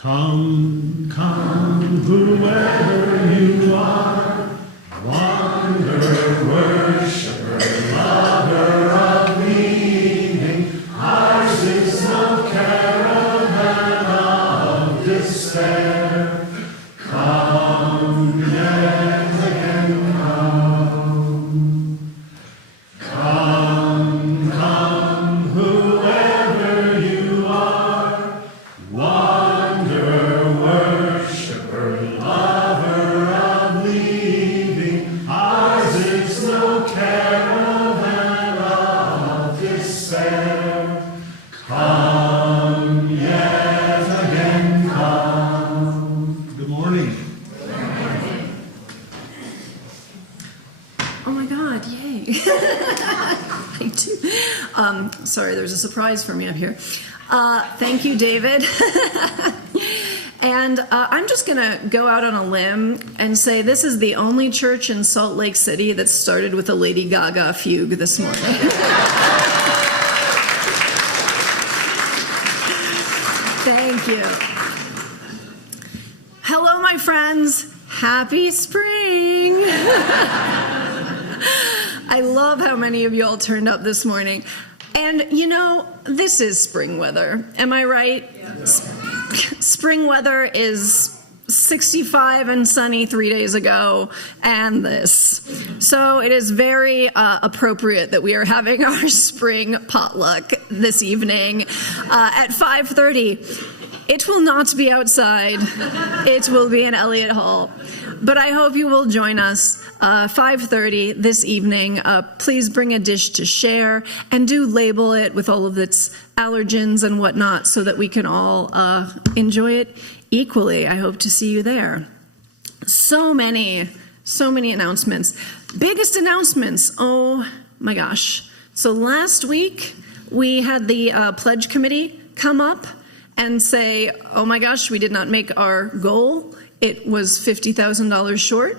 Come, come, whoever you are, wanderer, worshiper, lover of meaning, ours is no caravan of despair. Come, yet again come. Come, come, whoever you are, wanderer, worshiper, lover of leaving, ours is no caravan of despair. Come, yet again come. Good morning. Oh my God, yay. I do. Sorry, there's a surprise for me up here. Thank you, David. And I'm just going to go out on a limb and say this is the only church in Salt Lake City that started with a Lady Gaga fugue this morning. Thank you. Hello, my friends. Happy spring. I love how many of you all turned up this morning. And, you know, this is spring weather. Am I right? Yeah. Spring weather is 65 and sunny 3 days ago, and this. So it is very appropriate that we are having our spring potluck this evening at 5:30. It will not be outside. It will be in Elliott Hall. But I hope you will join us 5:30 this evening. Please bring a dish to share and do label it with all of its allergens and whatnot so that we can all enjoy it equally. I hope to see you there. So many announcements. Biggest announcements. Oh my gosh. So last week we had the pledge committee come up and say, oh my gosh, we did not make our goal. It was $50,000 short.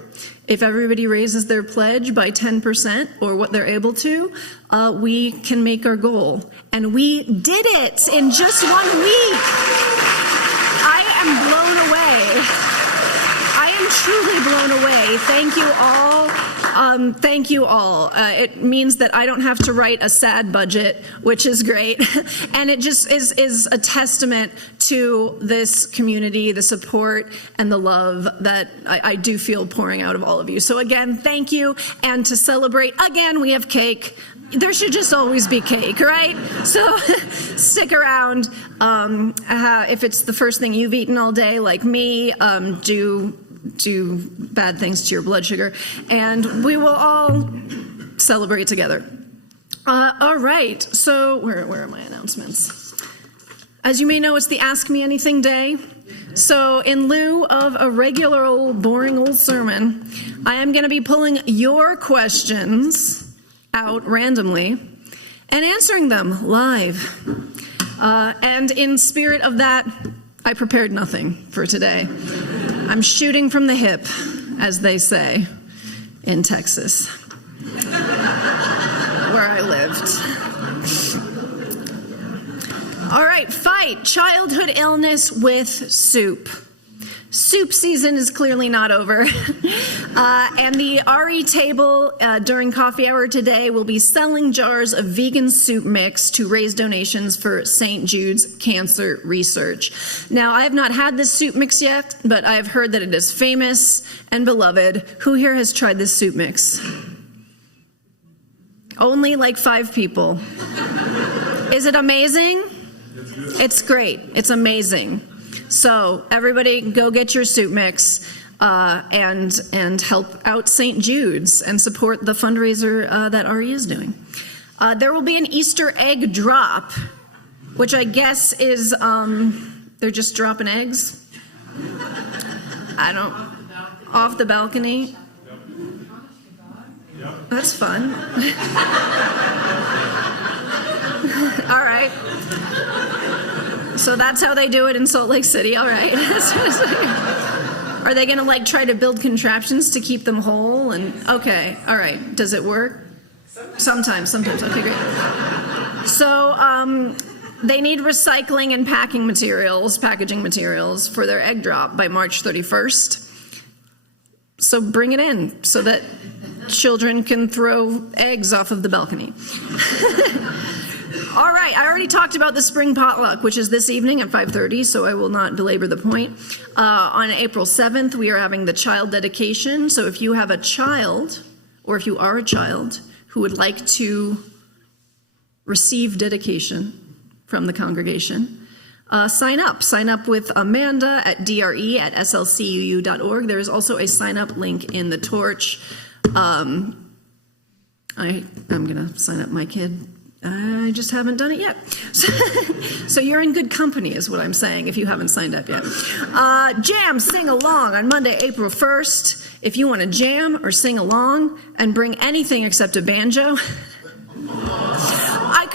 If everybody raises their pledge by 10% or what they're able to, we can make our goal. And we did it in just 1 week. I am blown away. I am truly blown away. Thank you all. Thank you all. It means that I don't have to write a sad budget, which is great. And it just is a testament to this community, the support and the love that I do feel pouring out of all of you. So again, thank you. And to celebrate, again, we have cake. There should just always be cake, right? So stick around. If it's the first thing you've eaten all day, like me, do bad things to your blood sugar, and we will all celebrate together. All right, so where are my announcements? As you may know, it's the Ask Me Anything Day. So in lieu of a regular old boring old sermon, I am going to be pulling your questions out randomly and answering them live. And in spirit of that, I prepared nothing for today. I'm shooting from the hip, as they say in Texas, where I lived. All right, fight childhood illness with soup. Soup season is clearly not over. And the Aria table during coffee hour today will be selling jars of vegan soup mix to raise donations for St. Jude's Cancer Research. Now, I have not had this soup mix yet, but I have heard that it is famous and beloved. Who here has tried this soup mix? Only like 5 people. Is it amazing? It's great. It's amazing. So everybody go get your soup mix and help out St. Jude's and support the fundraiser that Aria is doing. There will be an Easter egg drop, which I guess is they're just dropping eggs. Off the balcony. That's fun. All right. So that's how they do it in Salt Lake City. All right. Are they going to like try to build contraptions to keep them whole? And okay. All right. Does it work? Sometimes. Okay, great. So They need recycling and packaging materials for their egg drop by March 31st. So bring it in so that children can throw eggs off of the balcony. All right, I already talked about the spring potluck, which is this evening at 5:30, so I will not belabor the point. On April 7th, we are having the child dedication. So if you have a child, or if you are a child who would like to receive dedication from the congregation, sign up. Sign up with Amanda at dre@slcuu.org. There is also a sign-up link in the torch. I'm going to sign up my kid. I just haven't done it yet. So you're in good company is what I'm saying if you haven't signed up yet. Jam, sing along on Monday, April 1st. If you want to jam or sing along and bring anything except a banjo.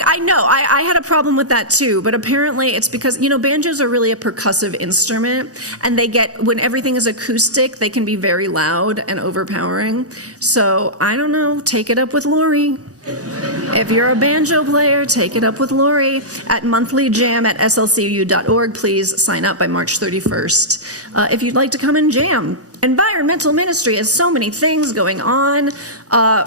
I know, I had a problem with that too, but apparently it's because, banjos are really a percussive instrument, and when everything is acoustic, they can be very loud and overpowering. So, I don't know, take it up with Lori. If you're a banjo player, take it up with Lori at monthlyjam@slcuu.org. Please sign up by March 31st. If you'd like to come and jam. Environmental ministry has so many things going on.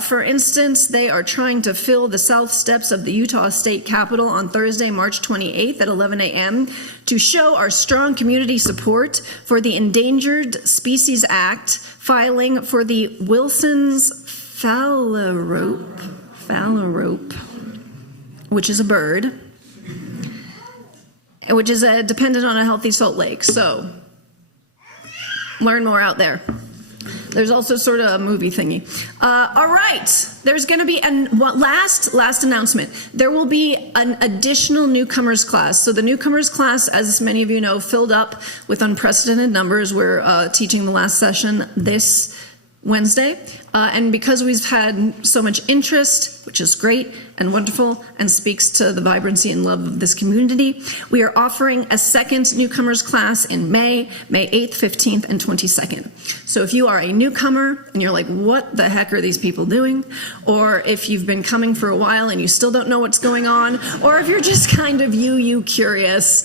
For instance, they are trying to fill the south steps of the Utah State Capitol on Thursday, March 28th at 11 a.m. to show our strong community support for the Endangered Species Act, filing for the Wilson's phalarope, which is a bird, which is dependent on a healthy salt lake. So learn more out there. There's also sort of a movie thingy. All right, there's going to be last announcement. There will be an additional newcomers class. So the newcomers class, as many of you know, filled up with unprecedented numbers. We're teaching the last session this Wednesday. And because we've had so much interest, which is great and wonderful and speaks to the vibrancy and love of this community, we are offering a second newcomers class in May 8th, 15th, and 22nd. So if you are a newcomer and you're like, what the heck are these people doing? Or if you've been coming for a while and you still don't know what's going on, or if you're just kind of you curious,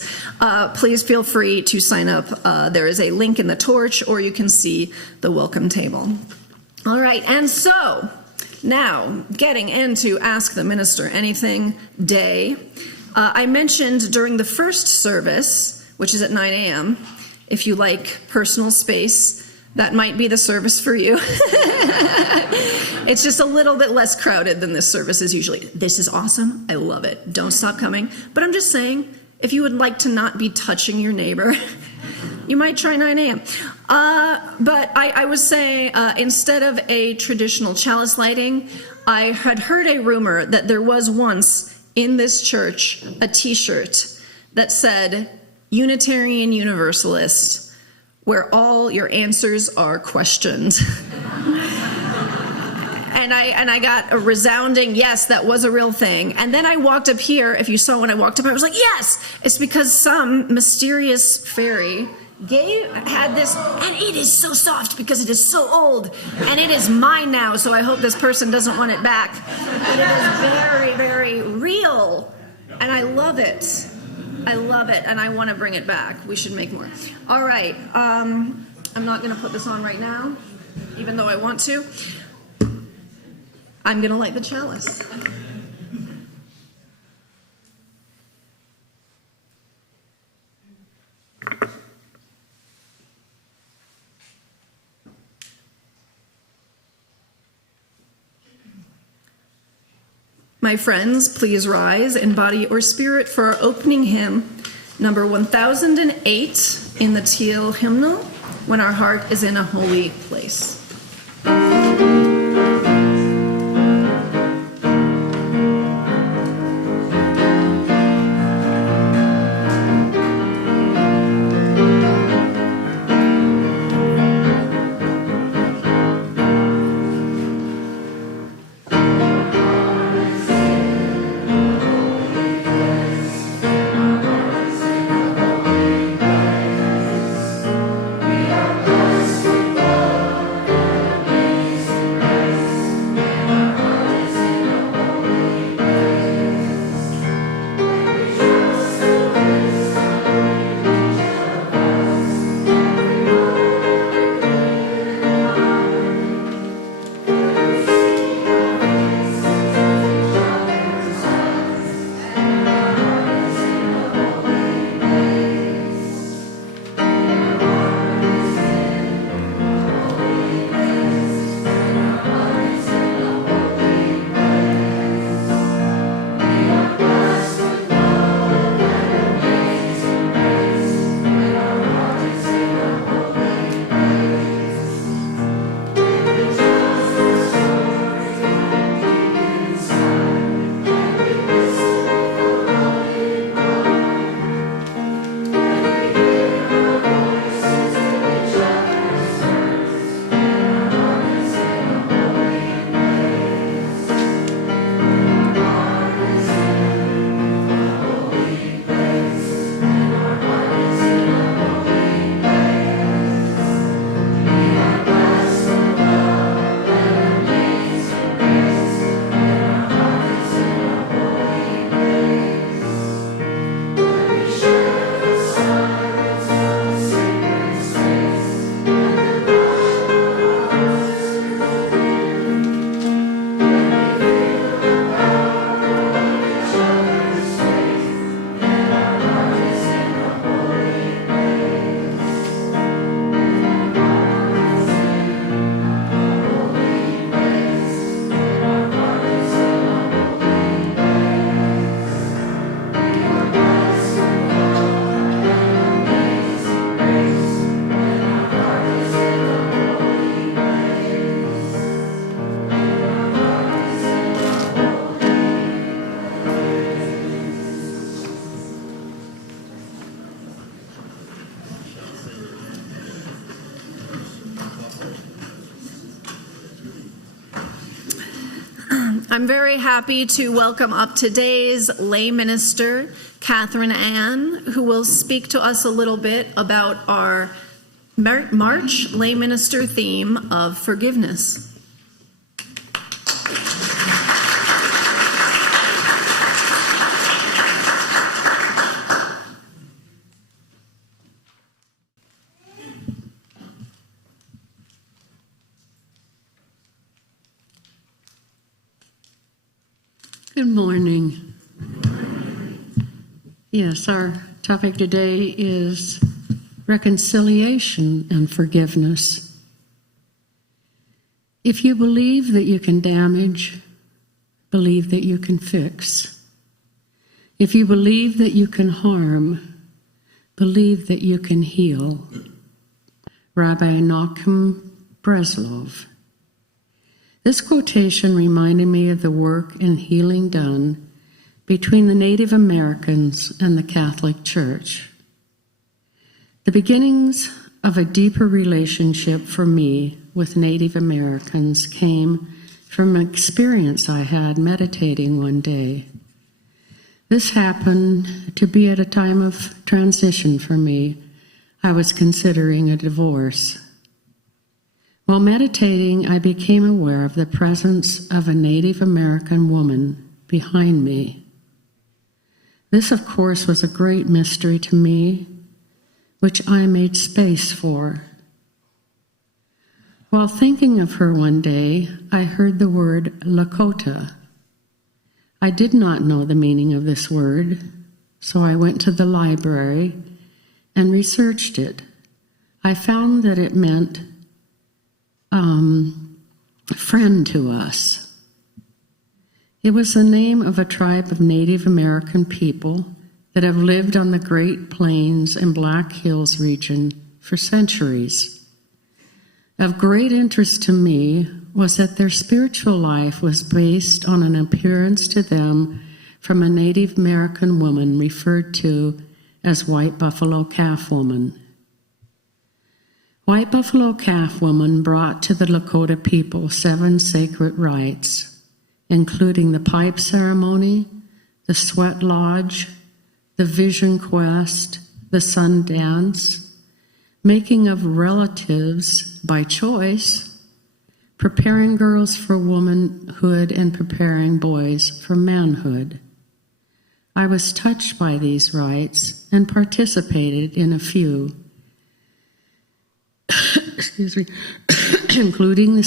please feel free to sign up. There is a link in the torch, or you can see the welcome table. All right, and so now getting into Ask the Minister Anything Day. I mentioned during the first service, which is at 9 a.m., if you like personal space, that might be the service for you. It's just a little bit less crowded than this service is usually. This is awesome. I love it. Don't stop coming. But I'm just saying, if you would like to not be touching your neighbor, you might try 9 a.m. But I was saying, instead of a traditional chalice lighting, I had heard a rumor that there was once in this church a t-shirt that said, Unitarian Universalist, where all your answers are questioned. And I got a resounding yes, that was a real thing. And then I walked up here. If you saw when I walked up, I was like, yes! It's because some mysterious fairy had this, and it is so soft because it is so old, and it is mine now, so I hope this person doesn't want it back. But it is very, very real, and I love it. And I want to bring it back. We should make more. All right, I'm not going to put this on right now, even though I want to. I'm going to light the chalice. My friends, please rise in body or spirit for our opening hymn, number 1008 in the Teal hymnal, When Our Heart is in a Holy Place. We are blessed with God. I'm very happy to welcome up today's lay minister, Kathryn Anne, who will speak to us a little bit about our March lay minister theme of forgiveness. Good morning. Yes, our topic today is reconciliation and forgiveness. If you believe that you can damage, believe that you can fix. If you believe that you can harm, believe that you can heal. Rabbi Nachum Breslov. This quotation reminded me of the work and healing done between the Native Americans and the Catholic Church. The beginnings of a deeper relationship for me with Native Americans came from an experience I had meditating one day. This happened to be at a time of transition for me. I was considering a divorce. While meditating, I became aware of the presence of a Native American woman behind me. This, of course, was a great mystery to me, which I made space for. While thinking of her one day, I heard the word Lakota. I did not know the meaning of this word, so I went to the library and researched it. I found that it meant friend to us. It was the name of a tribe of Native American people that have lived on the Great Plains and Black Hills region for centuries. Of great interest to me was that their spiritual life was based on an appearance to them from a Native American woman referred to as White Buffalo Calf Woman. White Buffalo Calf Woman brought to the Lakota people 7 sacred rites, including the pipe ceremony, the sweat lodge, the vision quest, the sun dance, making of relatives by choice, preparing girls for womanhood and preparing boys for manhood. I was touched by these rites and participated in a few. Excuse me, including the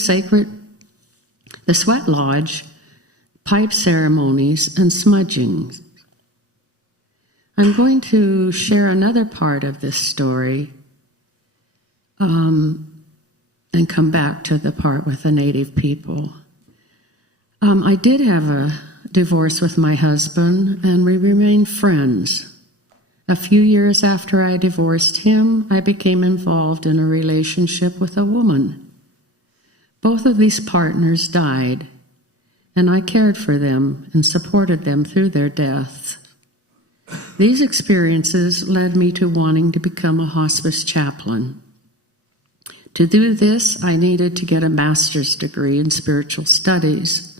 sweat lodge, pipe ceremonies, and smudging. I'm going to share another part of this story and come back to the part with the Native people. I did have a divorce with my husband, and we remained friends. A few years after I divorced him, I became involved in a relationship with a woman. Both of these partners died, and I cared for them and supported them through their deaths. These experiences led me to wanting to become a hospice chaplain. To do this, I needed to get a master's degree in spiritual studies.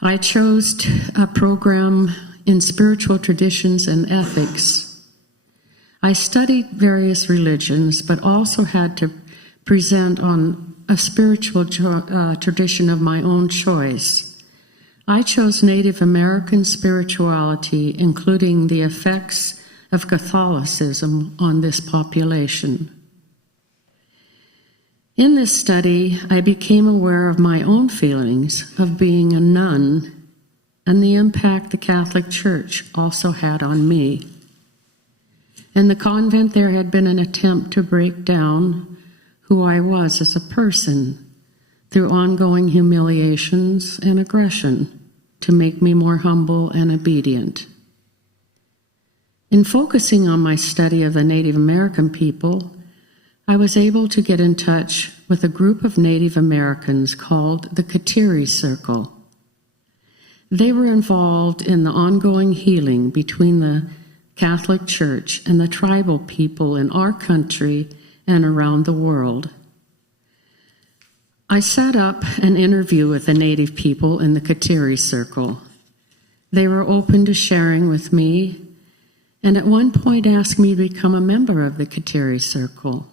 I chose a program in spiritual traditions and ethics. I studied various religions, but also had to present on a spiritual tradition of my own choice. I chose Native American spirituality, including the effects of Catholicism on this population. In this study, I became aware of my own feelings of being a nun and the impact the Catholic Church also had on me. In the convent, there had been an attempt to break down who I was as a person through ongoing humiliations and aggression to make me more humble and obedient. In focusing on my study of the Native American people, I was able to get in touch with a group of Native Americans called the Kateri Circle. They were involved in the ongoing healing between the Catholic Church and the tribal people in our country and around the world. I set up an interview with the native people in the Kateri circle. They were open to sharing with me, and at one point asked me to become a member of the Kateri circle.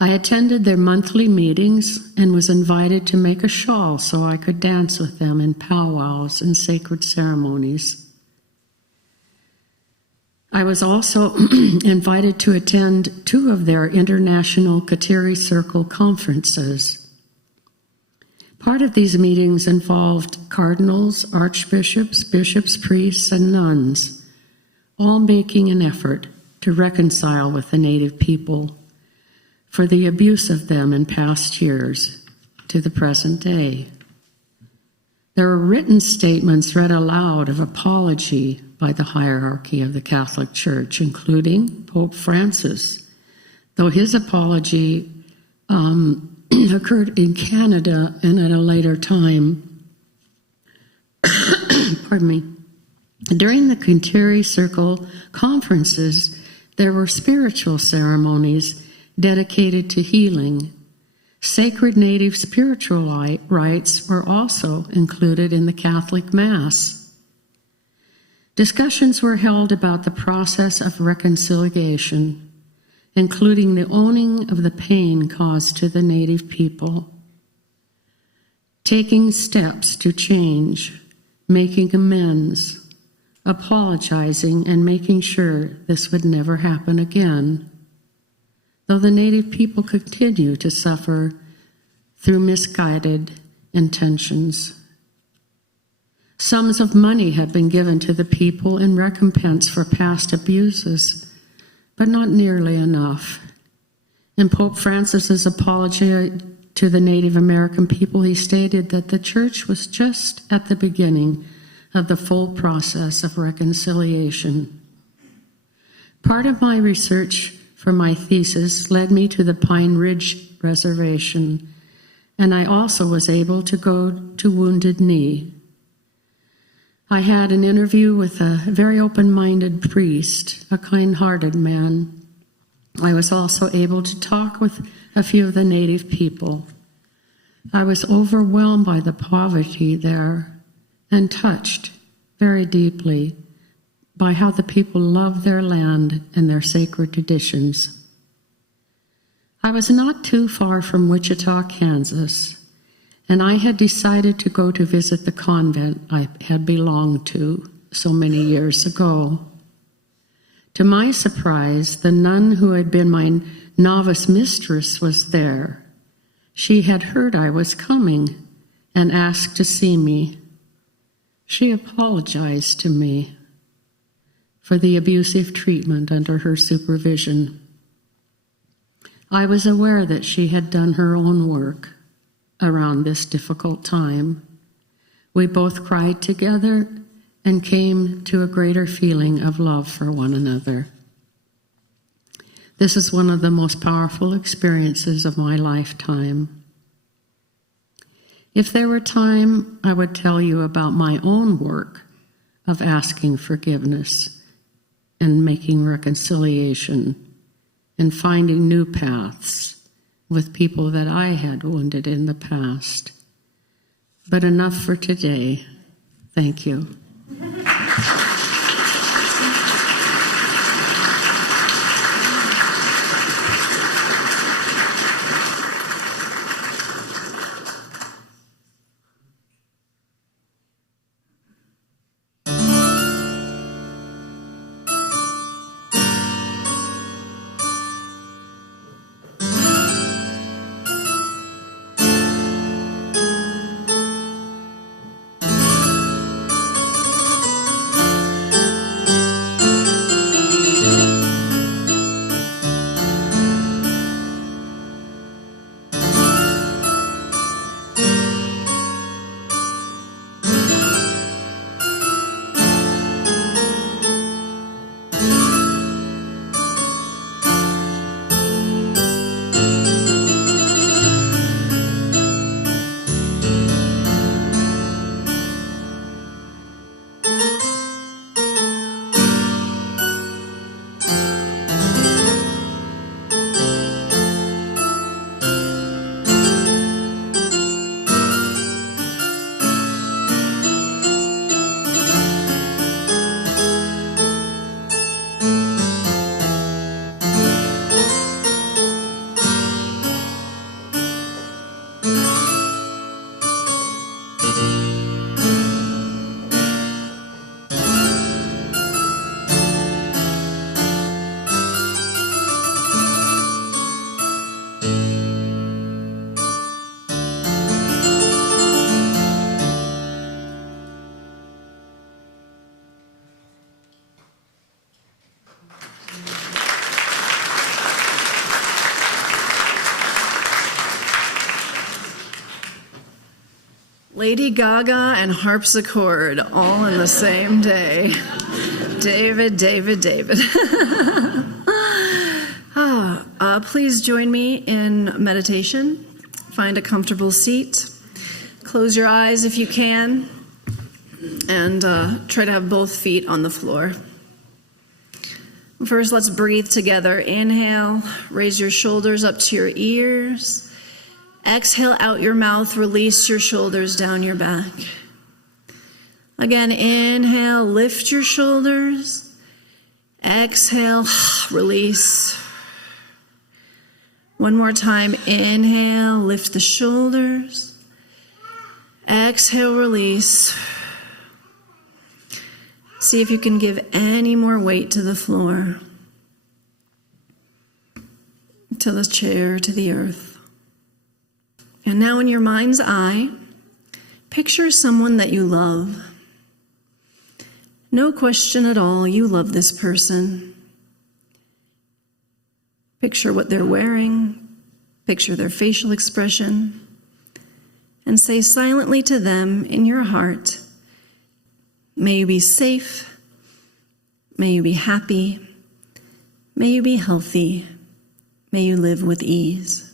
I attended their monthly meetings and was invited to make a shawl so I could dance with them in powwows and sacred ceremonies. I was also invited to attend 2 of their international Kateri Circle conferences. Part of these meetings involved cardinals, archbishops, bishops, priests, and nuns, all making an effort to reconcile with the native people for the abuse of them in past years to the present day. There were written statements read aloud of apology by the hierarchy of the Catholic Church, including Pope Francis, though his apology occurred in Canada and at a later time. Pardon me. During the Kateri Circle conferences, there were spiritual ceremonies dedicated to healing. Sacred native spiritual rites were also included in the Catholic Mass. Discussions were held about the process of reconciliation, including the owning of the pain caused to the native people, taking steps to change, making amends, apologizing, and making sure this would never happen again, though the native people continue to suffer through misguided intentions. Sums of money have been given to the people in recompense for past abuses, but not nearly enough. In Pope Francis's apology to the Native American people, he stated that the Church was just at the beginning of the full process of reconciliation. Part of my research for my thesis led me to the Pine Ridge Reservation, and I also was able to go to Wounded Knee. I had an interview with a very open-minded priest, a kind-hearted man. I was also able to talk with a few of the native people. I was overwhelmed by the poverty there and touched very deeply by how the people love their land and their sacred traditions. I was not too far from Wichita, Kansas, and I had decided to go to visit the convent I had belonged to so many years ago. To my surprise, the nun who had been my novice mistress was there. She had heard I was coming and asked to see me. She apologized to me for the abusive treatment under her supervision. I was aware that she had done her own work around this difficult time. We both cried together and came to a greater feeling of love for one another. This is one of the most powerful experiences of my lifetime. If there were time, I would tell you about my own work of asking forgiveness and making reconciliation and finding new paths with people that I had wounded in the past. But enough for today. Thank you. Lady Gaga and harpsichord all in the same day. David. Please join me in meditation. Find a comfortable seat. Close your eyes if you can. And try to have both feet on the floor. First, let's breathe together. Inhale, raise your shoulders up to your ears. Exhale out your mouth, release your shoulders down your back. Again, inhale, lift your shoulders. Exhale, release. One more time, inhale, lift the shoulders. Exhale, release. See if you can give any more weight to the floor, to the chair, to the earth. And now in your mind's eye, picture someone that you love. No question at all, you love this person. Picture what they're wearing, picture their facial expression, and say silently to them in your heart, may you be safe, may you be happy, may you be healthy, may you live with ease.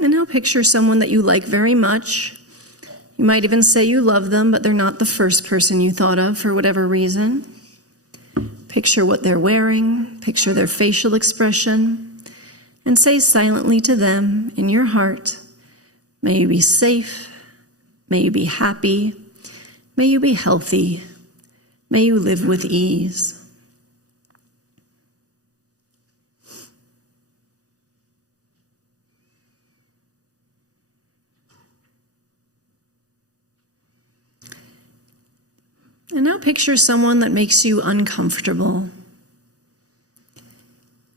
And now picture someone that you like very much. You might even say you love them, but they're not the first person you thought of for whatever reason. Picture what they're wearing, picture their facial expression, and say silently to them in your heart, may you be safe, may you be happy, may you be healthy, may you live with ease. And now picture someone that makes you uncomfortable.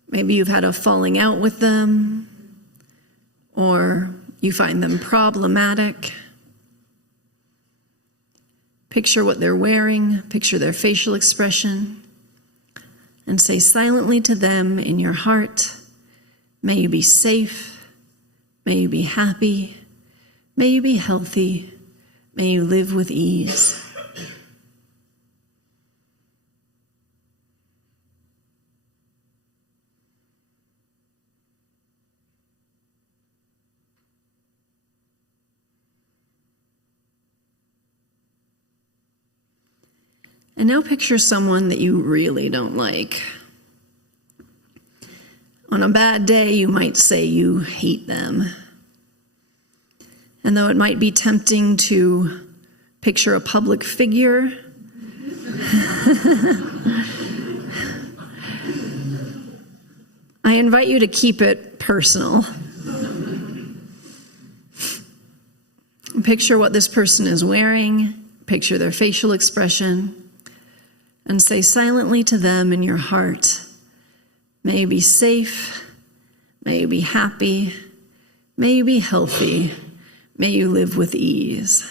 Maybe you've had a falling out with them, or you find them problematic. Picture what they're wearing, picture their facial expression, and say silently to them in your heart, may you be safe, may you be happy, may you be healthy, may you live with ease. And now picture someone that you really don't like. On a bad day, you might say you hate them. And though it might be tempting to picture a public figure, I invite you to keep it personal. Picture what this person is wearing, picture their facial expression, and say silently to them in your heart, may you be safe, may you be happy, may you be healthy, may you live with ease.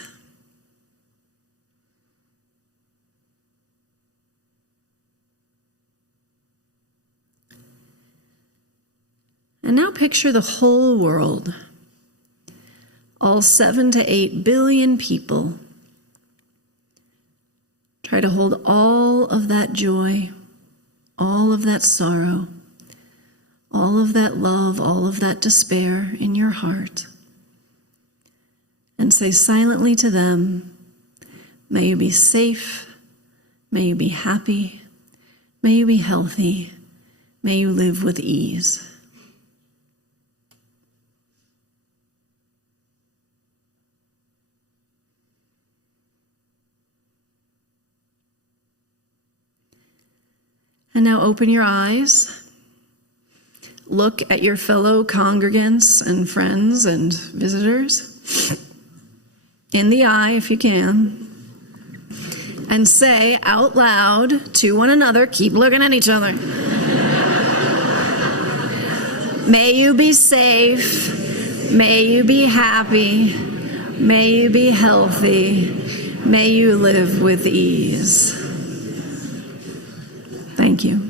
And now picture the whole world, all 7 to 8 billion people. Try to hold all of that joy, all of that sorrow, all of that love, all of that despair in your heart. And say silently to them, may you be safe, may you be happy, may you be healthy, may you live with ease. And now open your eyes. Look at your fellow congregants and friends and visitors in the eye if you can. And say out loud to one another, keep looking at each other. May you be safe. May you be happy. May you be healthy. May you live with ease. Thank you.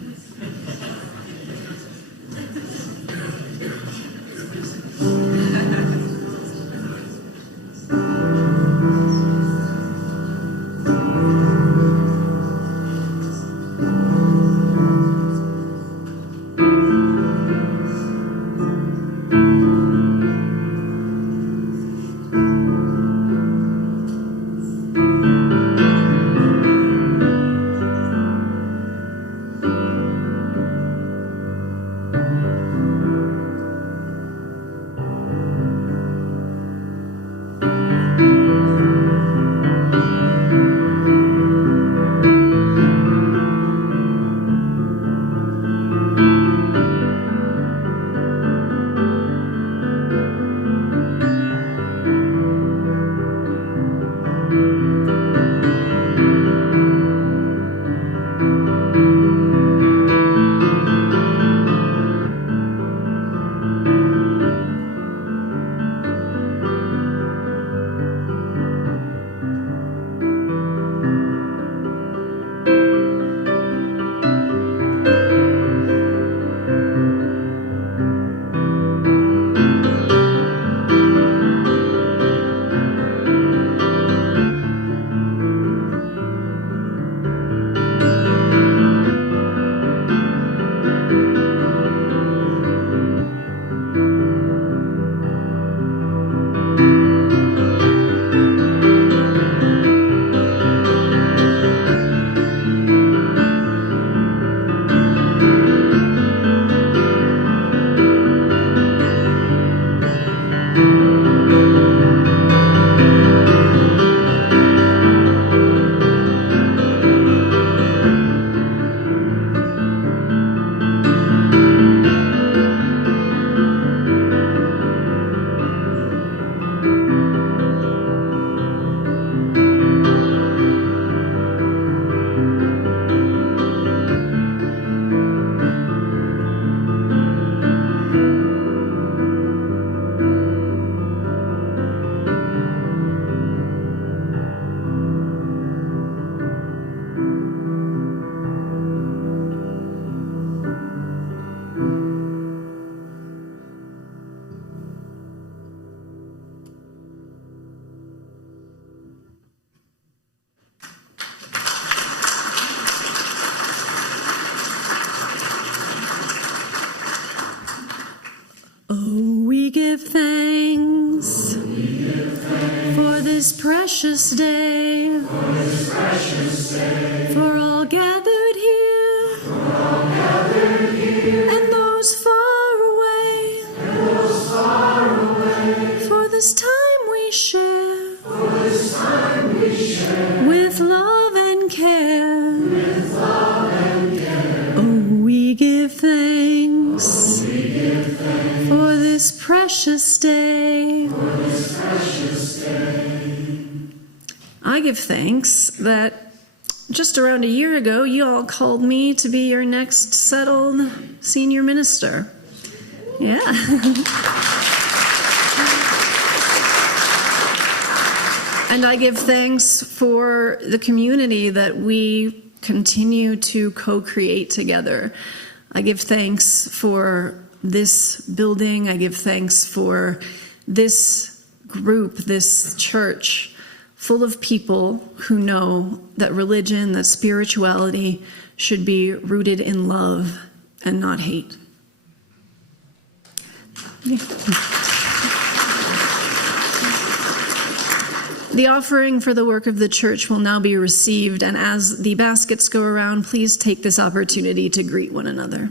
Oh, we give thanks for this precious day, for all gathered here, and those far away, for this time we share, with love and care. Oh, we give thanks for this precious day. I give thanks that just around a year ago, you all called me to be your next settled senior minister. Yeah. And I give thanks for the community that we continue to co-create together. I give thanks for this building. I give thanks for this group, this church, full of people who know that religion, that spirituality should be rooted in love and not hate. The offering for the work of the church will now be received, and as the baskets go around, please take this opportunity to greet one another.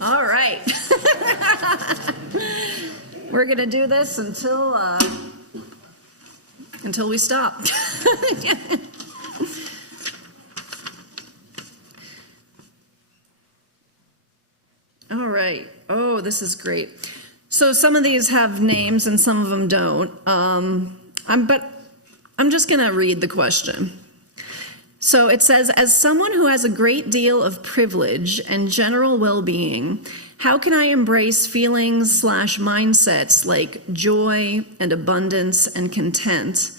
All right. We're going to do this until we stop. All right. Oh, this is great. So some of these have names and some of them don't. But I'm just going to read the question. So it says, as someone who has a great deal of privilege and general well-being, how can I embrace feelings/mindsets like joy and abundance and content,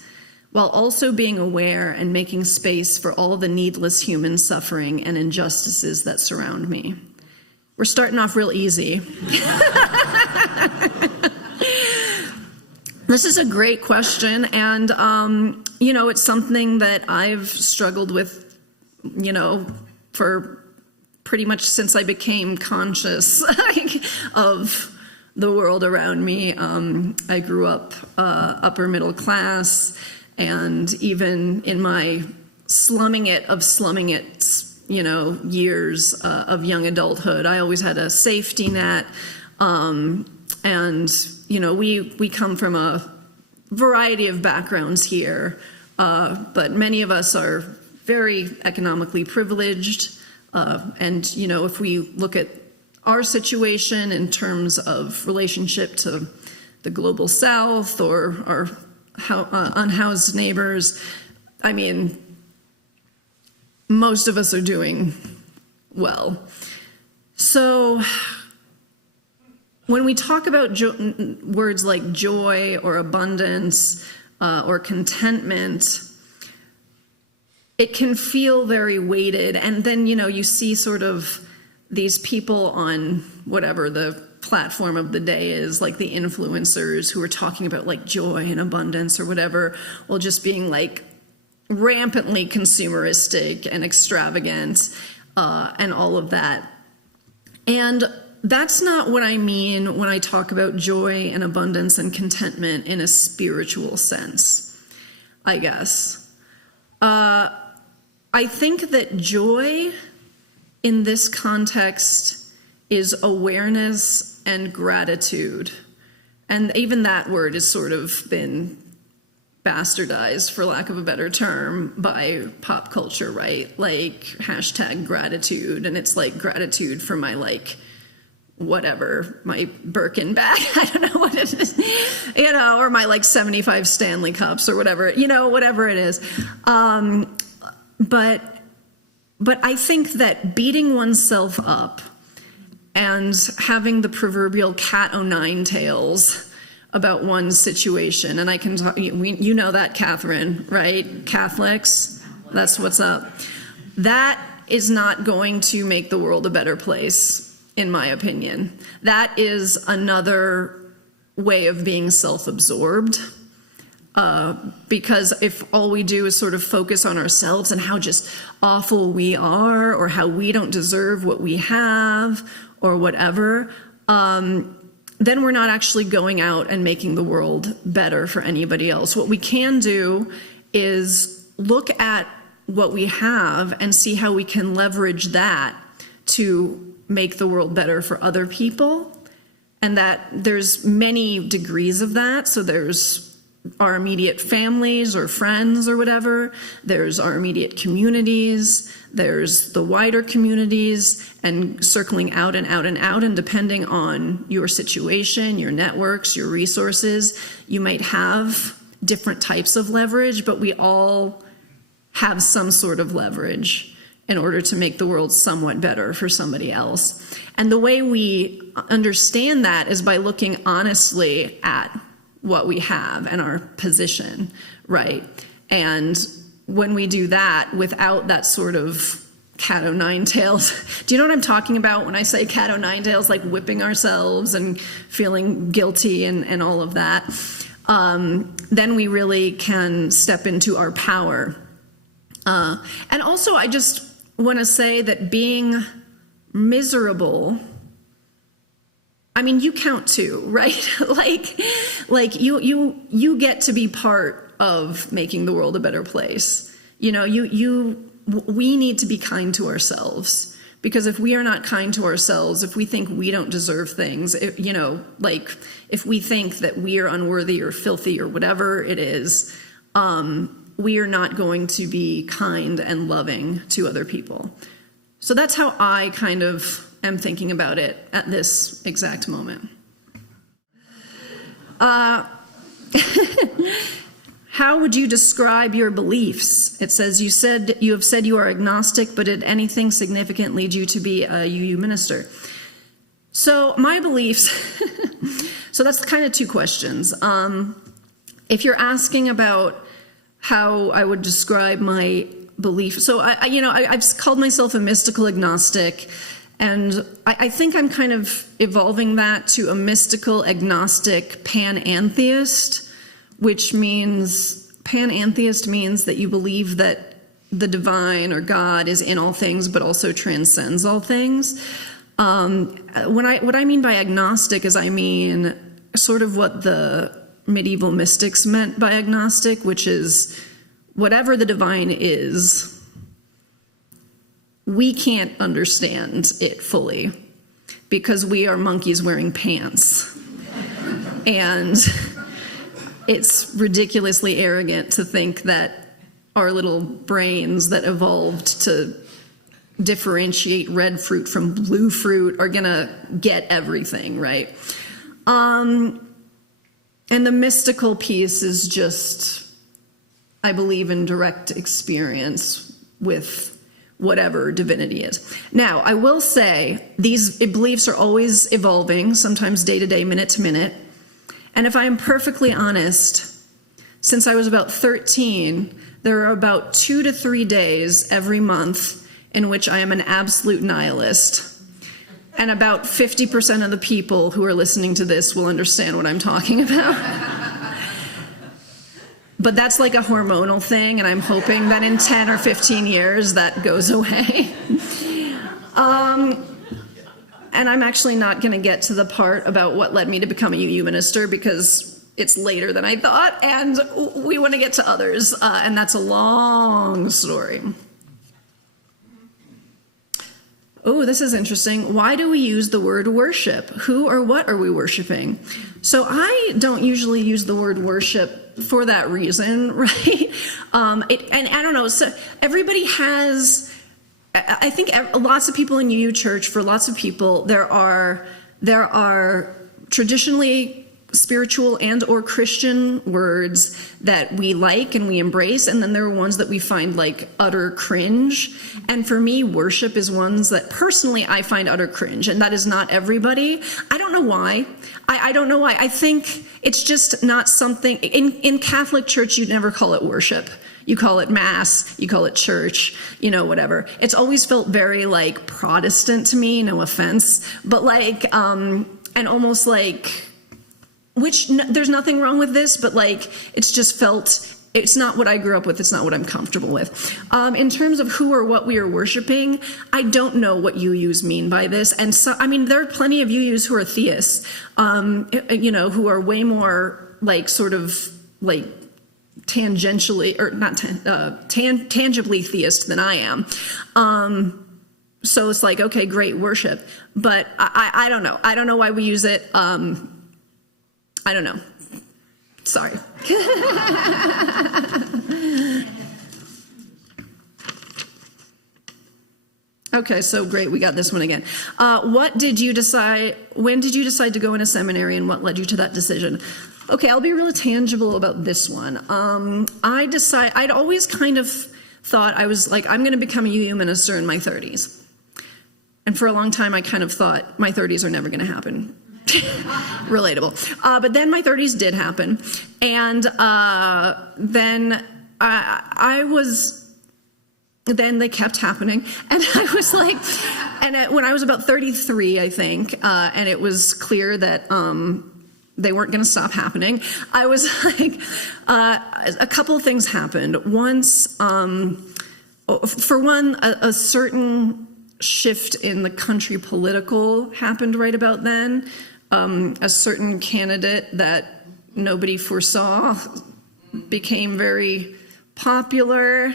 while also being aware and making space for all the needless human suffering and injustices that surround me? We're starting off real easy. This is a great question, and, it's something that I've struggled with, for pretty much since I became conscious of the world around me. I grew up upper middle class, and even in my slumming it years of young adulthood, I always had a safety net, and we come from a variety of backgrounds here, but many of us are very economically privileged, and if we look at our situation in terms of relationship to the global south or our unhoused neighbors, I mean, most of us are doing well. So when we talk about words like joy or abundance or contentment, it can feel very weighted. And then, you see sort of these people on whatever the platform of the day is, like the influencers who are talking about like joy and abundance or whatever, while just being like rampantly consumeristic and extravagant and all of that. And that's not what I mean when I talk about joy and abundance and contentment in a spiritual sense, I guess. I think that joy in this context is awareness and gratitude. And even that word has sort of been bastardized, for lack of a better term, by pop culture, right? Like hashtag gratitude. And it's like gratitude for my whatever, my Birkin bag, I don't know what it is, or my 75 Stanley Cups or whatever, whatever it is. But I think that beating oneself up and having the proverbial cat o' nine tails about one's situation, and I can talk, you know that, Kathryn, right? Catholics, that's what's up. That is not going to make the world a better place, in my opinion. That is another way of being self-absorbed, because if all we do is sort of focus on ourselves and how just awful we are, or how we don't deserve what we have, or whatever, then we're not actually going out and making the world better for anybody else. What we can do is look at what we have and see how we can leverage that to make the world better for other people. And that there's many degrees of that. So there's our immediate families or friends or whatever. There's our immediate communities. There's the wider communities, and circling out and out and out. And depending on your situation, your networks, your resources, you might have different types of leverage, but we all have some sort of leverage in order to make the world somewhat better for somebody else. And the way we understand that is by looking honestly at what we have and our position, right? And when we do that without that sort of cat o' nine tails, do you know what I'm talking about when I say cat o' nine tails, like whipping ourselves and feeling guilty and all of that, then we really can step into our power. And also, I just want to say that being miserable, I mean, you count too, right? like you get to be part of making the world a better place. We need to be kind to ourselves, Because if we are not kind to ourselves, if we think we don't deserve things, if we think that we are unworthy or filthy or whatever it is, we are not going to be kind and loving to other people. So that's how I kind of am thinking about it at this exact moment. How would you describe your beliefs? It says you have said you are agnostic, but did anything significant lead you to be a UU minister? So my beliefs, so that's kind of two questions. If you're asking about how I would describe my belief, so I've called myself a mystical agnostic, and I think I'm kind of evolving that to a mystical agnostic panentheist, which means panentheist means that you believe that the divine or God is in all things, but also transcends all things. What I mean by agnostic is I mean sort of what the medieval mystics meant by agnostic, which is whatever the divine is, we can't understand it fully because we are monkeys wearing pants. And it's ridiculously arrogant to think that our little brains that evolved to differentiate red fruit from blue fruit are gonna get everything, right? And the mystical piece is just, I believe in direct experience with whatever divinity is. Now, I will say these beliefs are always evolving, sometimes day to day, minute to minute. And if I am perfectly honest, since I was about 13, there are about 2 to 3 days every month in which I am an absolute nihilist. And about 50% of the people who are listening to this will understand what I'm talking about. But that's like a hormonal thing, and I'm hoping that in 10 or 15 years that goes away. And I'm actually not going to get to the part about what led me to become a UU minister because it's later than I thought, and we want to get to others, and that's a long story. Oh, this is interesting. Why do we use the word worship? Who or what are we worshiping? So I don't usually use the word worship for that reason, right? And I don't know. So everybody has. I think lots of people in UU Church, for lots of people, there are traditionally spiritual and or Christian words that we like and we embrace, and then there are ones that we find like utter cringe. And for me, worship is ones that personally I find utter cringe, and that is not everybody. I don't know why. I don't know why. I think it's just not something, in Catholic Church you'd never call it worship. You call it mass, you call it church, whatever. It's always felt very like Protestant to me, no offense, but like, and almost like, there's nothing wrong with this, but like, it's just felt, it's not what I grew up with, it's not what I'm comfortable with. In terms of who or what we are worshiping, I don't know what UUs mean by this. And so, there are plenty of UUs who are theists, who are way more like sort of like, tangentially or not tangibly theist than I am, so it's like, okay, great, worship, but I don't know why we use it. I don't know, sorry. Okay, so great, we got this one again. When did you decide to go into seminary, and what led you to that decision? Okay, I'll be really tangible about this one. I'd always kind of thought I was like, I'm going to become a UU minister in my 30s. And for a long time, I kind of thought my 30s are never going to happen. Relatable. But then my 30s did happen. And then then they kept happening. And I was like, when I was about 33, I think, and it was clear that they weren't going to stop happening, I was like, a couple of things happened. Once, for one, a certain shift in the country political happened right about then. A certain candidate that nobody foresaw became very popular,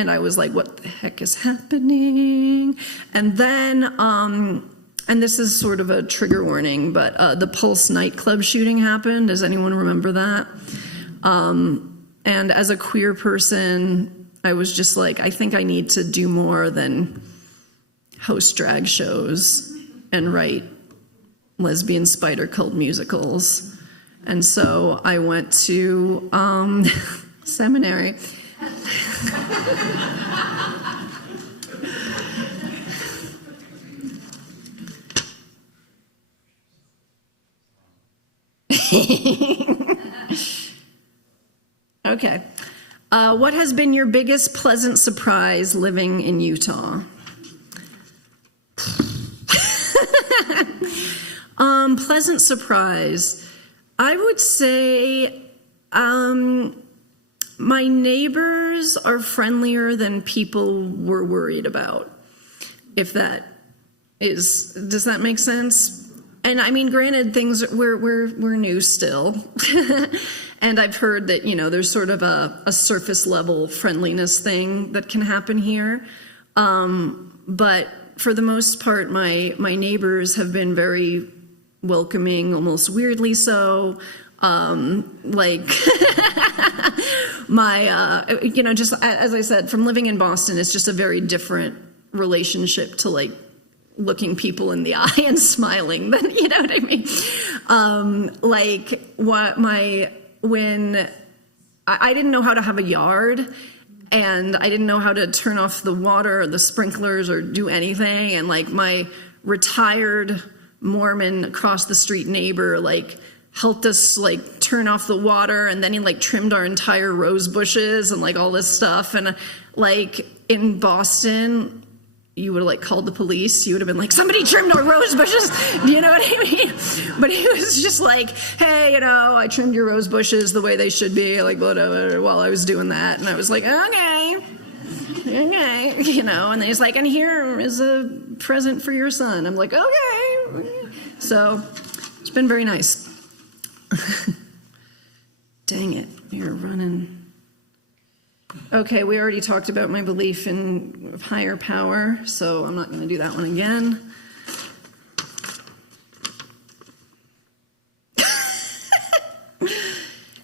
And I was like, what the heck is happening? And then, and this is sort of a trigger warning, but the Pulse nightclub shooting happened. Does anyone remember that? And as a queer person, I was just like, I think I need to do more than host drag shows and write lesbian spider cult musicals. And so I went to seminary. Okay. What has been your biggest pleasant surprise living in Utah? Pleasant surprise. I would say my neighbors are friendlier than people were worried about. If that is, does that make sense? And I mean, granted, things we're new still, and I've heard that there's sort of a surface level friendliness thing that can happen here, but for the most part, my neighbors have been very welcoming, almost weirdly so. Like my, just as I said, from living in Boston, it's just a very different relationship to like looking people in the eye and smiling. Then you know what I mean? When I didn't know how to have a yard, and I didn't know how to turn off the water or the sprinklers or do anything, and like my retired Mormon across the street neighbor helped us turn off the water, and then he trimmed our entire rose bushes and all this stuff. And in Boston, you would have called the police. You would have been like, somebody trimmed our rose bushes. You know what I mean? But he was just like, hey, I trimmed your rose bushes the way they should be, whatever, while I was doing that. And I was like, okay, and then he's like, and here is a present for your son. I'm like, okay. So it's been very nice. Dang it, you're running. Okay, we already talked about my belief in higher power, so I'm not going to do that one again.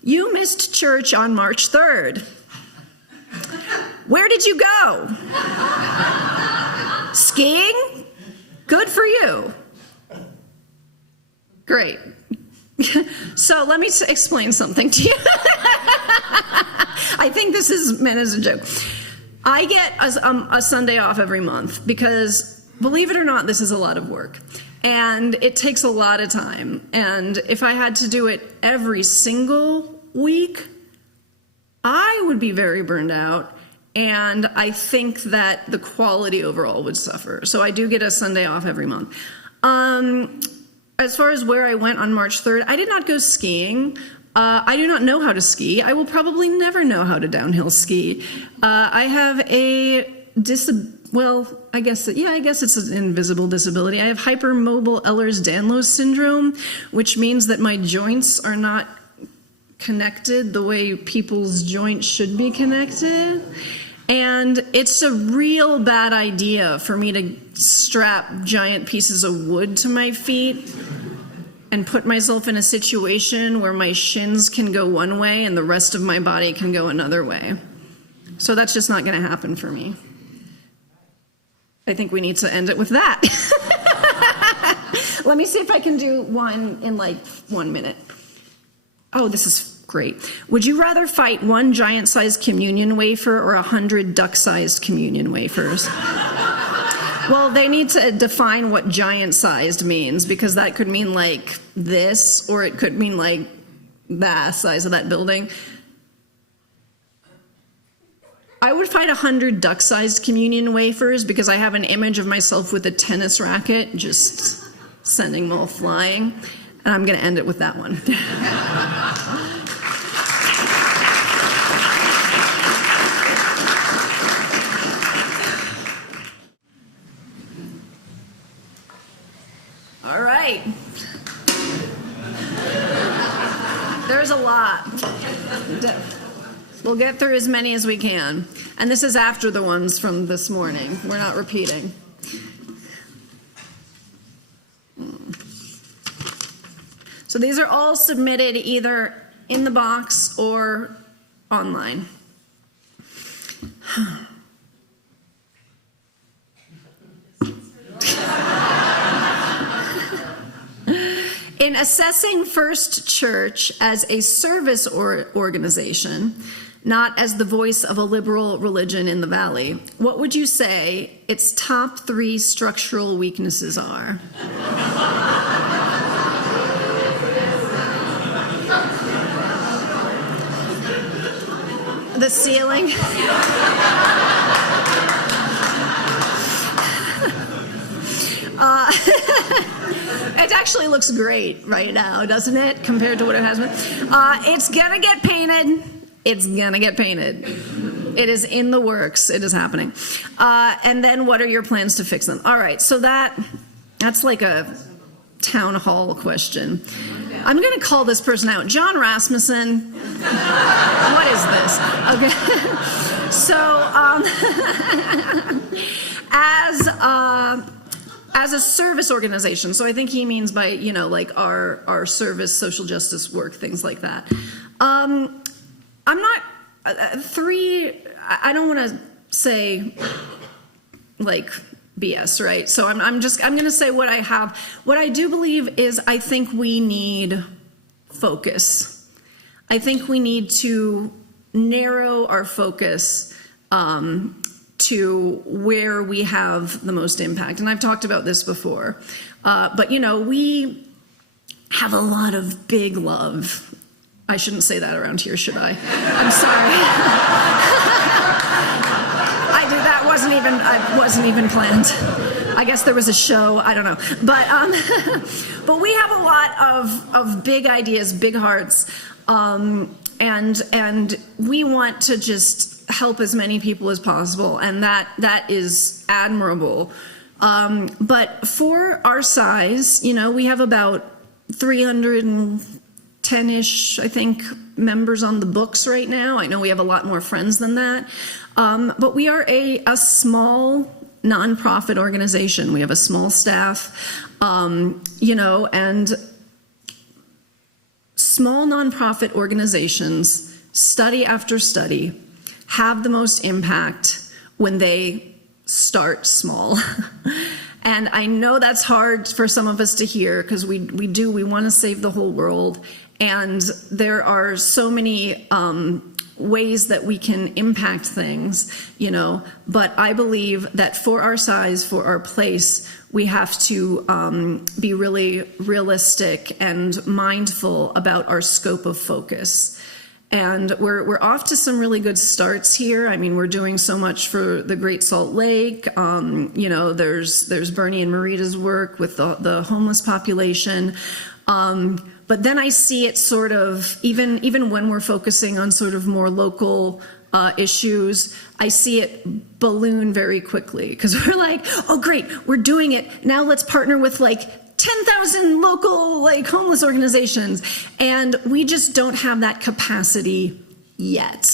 You missed church on March 3rd. Where did you go? Skiing? Good for you. Great. So let me explain something to you. I think this is meant as a joke. I get a Sunday off every month because, believe it or not, this is a lot of work. And it takes a lot of time. And if I had to do it every single week, I would be very burned out. And I think that the quality overall would suffer. So I do get a Sunday off every month. As far as where I went on March 3rd, I did not go skiing. I do not know how to ski. I will probably never know how to downhill ski. I have I guess it's an invisible disability. I have hypermobile Ehlers-Danlos syndrome, which means that my joints are not connected the way people's joints should be connected. And it's a real bad idea for me to strap giant pieces of wood to my feet and put myself in a situation where my shins can go one way and the rest of my body can go another way. So that's just not going to happen for me. I think we need to end it with that. Let me see if I can do one in 1 minute. Oh, this is great. Would you rather fight one giant-sized communion wafer or 100 duck-sized communion wafers? Well, they need to define what giant-sized means, because that could mean this, or it could mean the size of that building. I would fight 100 duck-sized communion wafers because I have an image of myself with a tennis racket just sending them all flying. And I'm going to end it with that one. All right. There's a lot. We'll get through as many as we can. And this is after the ones from this morning. We're not repeating. So these are all submitted either in the box or online. In assessing First Church as a service organization, not as the voice of a liberal religion in the Valley, what would you say its top 3 structural weaknesses are? The ceiling. It actually looks great right now, doesn't it, compared to what it has been? It's gonna get painted. It's gonna get painted. It is in the works. It is happening. And then what are your plans to fix them? All right, so that's like a town hall question. I'm gonna call this person out. John Rasmussen. What is this? Okay. So, as a service organization, so I think he means by, like our service, social justice work, things like that. I'm not, 3, I don't want to say, like, BS, right? So I'm going to say what I have. What I do believe is I think we need focus. I think we need to narrow our focus to where we have the most impact. And I've talked about this before. But, we have a lot of big love. I shouldn't say that around here, should I? I'm sorry. That wasn't even planned. I guess there was a show, I don't know. But we have a lot of big ideas, big hearts. And we want to just help as many people as possible, and that is admirable. But for our size, we have about 310-ish, I think, members on the books right now. I know we have a lot more friends than that. But we are a small nonprofit organization. We have a small staff, and small nonprofit organizations, study after study, have the most impact when they start small. And I know that's hard for some of us to hear because we want to save the whole world. And there are so many ways that we can impact things, but I believe that for our size, for our place, we have to be really realistic and mindful about our scope of focus. And we're off to some really good starts here. I mean, we're doing so much for the Great Salt Lake. There's Bernie and Marita's work with the homeless population. But then I see it sort of, even when we're focusing on sort of more local issues, I see it balloon very quickly because we're like, oh great, we're doing it. Now let's partner with like 10,000 local like homeless organizations. And we just don't have that capacity yet.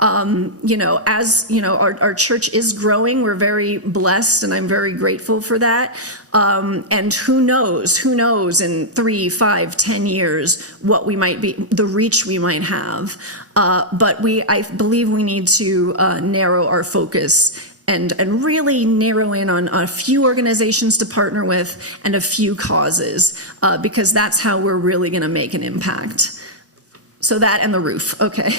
Our church is growing. We're very blessed, and I'm very grateful for that. And who knows in 3, 5, 10 years what we might be, the reach we might have. But I believe we need to narrow our focus and really narrow in on a few organizations to partner with and a few causes, because that's how we're really going to make an impact. So that and the roof, okay.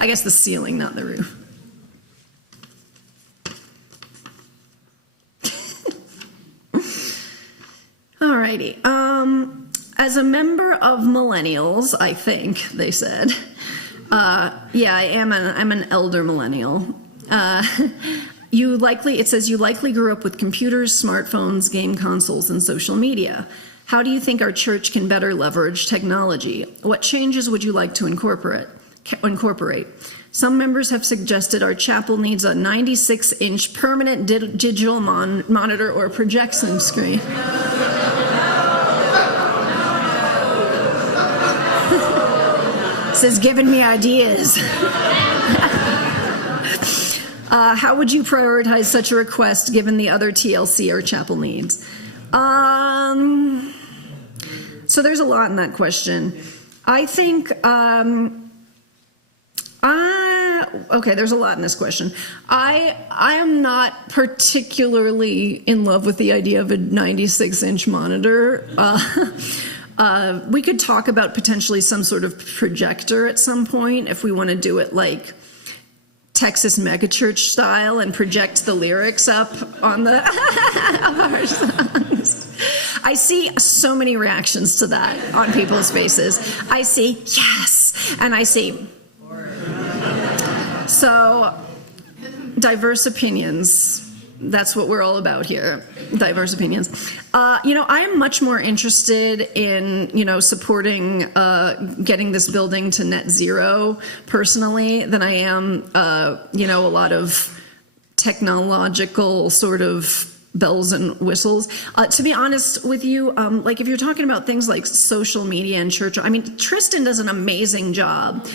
I guess the ceiling, not the roof. Alrighty. As a member of millennials, I think they said, I'm an elder millennial. It says you likely grew up with computers, smartphones, game consoles, and social media. How do you think our church can better leverage technology? What changes would you like to incorporate? Some members have suggested our chapel needs a 96-inch permanent digital monitor or projection screen. This is giving me ideas. How would you prioritize such a request given the other TLC or chapel needs? So there's a lot in that question. I think, okay, there's a lot in this question. I am not particularly in love with the idea of a 96-inch monitor. We could talk about potentially some sort of projector at some point if we want to do it like Texas megachurch style and project the lyrics up on the of our songs. I see so many reactions to that on people's faces. I see yes, and I see so diverse opinions. That's what we're all about here. Diverse opinions. I'm much more interested in, supporting getting this building to net zero personally than I am, a lot of technological sort of bells and whistles. To be honest with you, if you're talking about things like social media and church, Tristan does an amazing job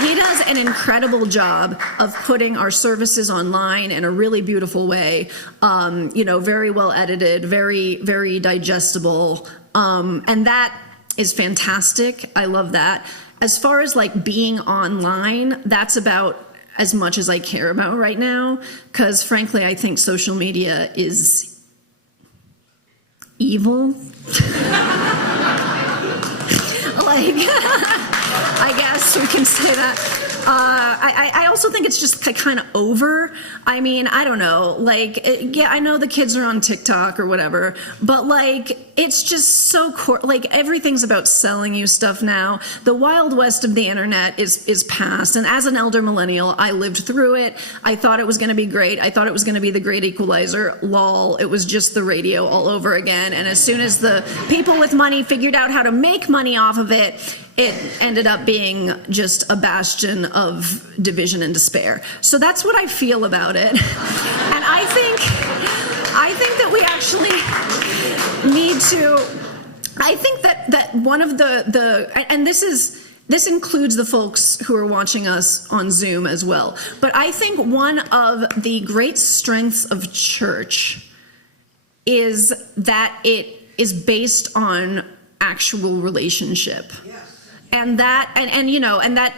he does an incredible job of putting our services online in a really beautiful way, very well edited, very, very digestible, and that is fantastic. I love that. As far as being online, that's about as much as I care about right now, because frankly, I think social media is evil. I guess we can say that. I also think it's just kind of over. I don't know. I know the kids are on TikTok or whatever, but it's just so everything's about selling you stuff now. The Wild West of the internet is past. And as an elder millennial, I lived through it. I thought it was going to be great. I thought it was going to be the great equalizer. Lol. It was just the radio all over again. And as soon as the people with money figured out how to make money off of it, it ended up being just a bastion of division and despair. So that's what I feel about it. And I think that we actually need to, I think that one of and this includes the folks who are watching us on Zoom as well, but I think one of the great strengths of church is that it is based on actual relationship. And that that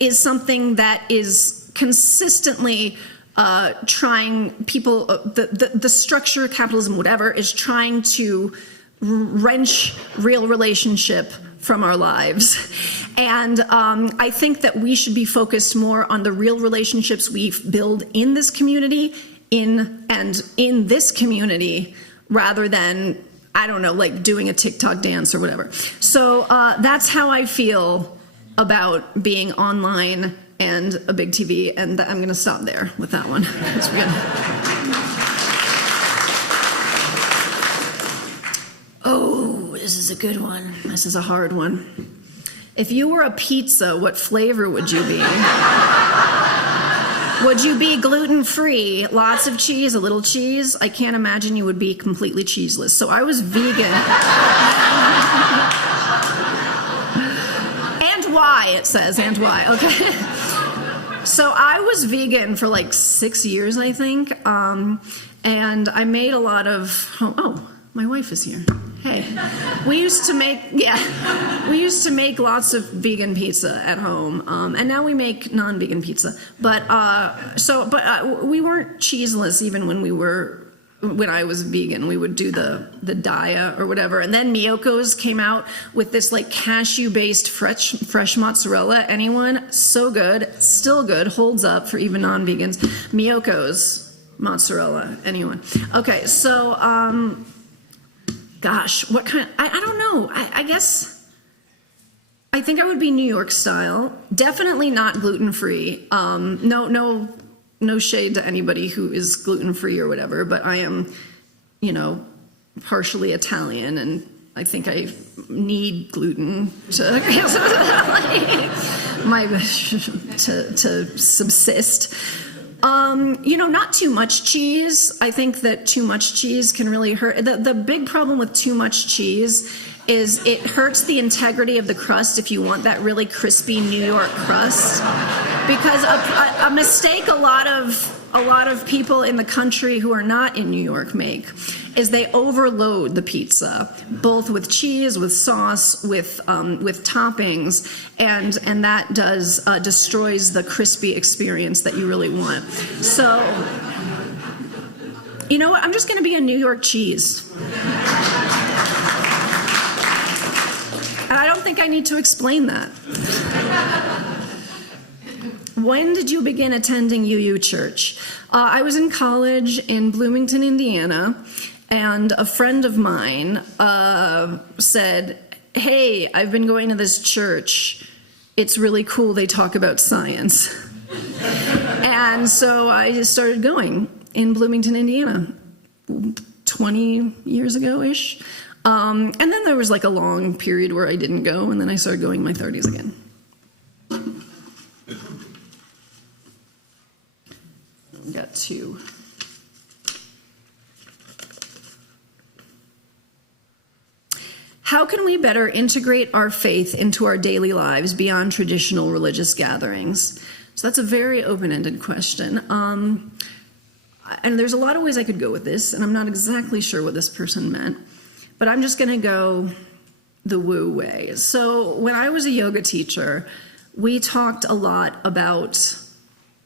is something that is consistently trying people, the structure, capitalism, whatever, is trying to wrench real relationship from our lives. And I think that we should be focused more on the real relationships we build in this community, in this community, rather than doing a TikTok dance or whatever. So that's how I feel about being online and a big TV, and I'm going to stop there with that one. That's good. Oh, this is a good one. This is a hard one. If you were a pizza, what flavor would you be? Would you be gluten-free, lots of cheese, a little cheese? I can't imagine you would be completely cheeseless. So I was vegan. And why, it says, and why, okay. So I was vegan for 6 years, I think. And I made a lot of, my wife is here. Hey, we used to make lots of vegan pizza at home, and now we make non-vegan pizza. But we weren't cheeseless even when I was vegan. We would do the Daya or whatever, and then Miyoko's came out with this cashew-based fresh mozzarella. Anyone? So good, still good, holds up for even non-vegans. Miyoko's mozzarella. Anyone? Okay, so. Gosh, what kind? I don't know. I guess I think I would be New York style. Definitely not gluten-free. No shade to anybody who is gluten-free or whatever. But I am, partially Italian, and I think I need gluten to to subsist. Not too much cheese. I think that too much cheese can really hurt. The big problem with too much cheese is it hurts the integrity of the crust if you want that really crispy New York crust. Because a mistake a lot of people in the country who are not in New York make is they overload the pizza, both with cheese, with sauce, with toppings, and that destroys the crispy experience that you really want. So, you know what? I'm just going to be a New York cheese. And I don't think I need to explain that. When did you begin attending UU Church? I was in college in Bloomington, Indiana, and a friend of mine said, "Hey, I've been going to this church. It's really cool. They talk about science." And so I just started going in Bloomington, Indiana, 20 years ago-ish. And then there was like a long period where I didn't go, and then I started going in my 30s again. Got two. How can we better integrate our faith into our daily lives beyond traditional religious gatherings? So that's a very open-ended question. And there's a lot of ways I could go with this, and I'm not exactly sure what this person meant, but I'm just going to go the woo way. So when I was a yoga teacher, we talked a lot about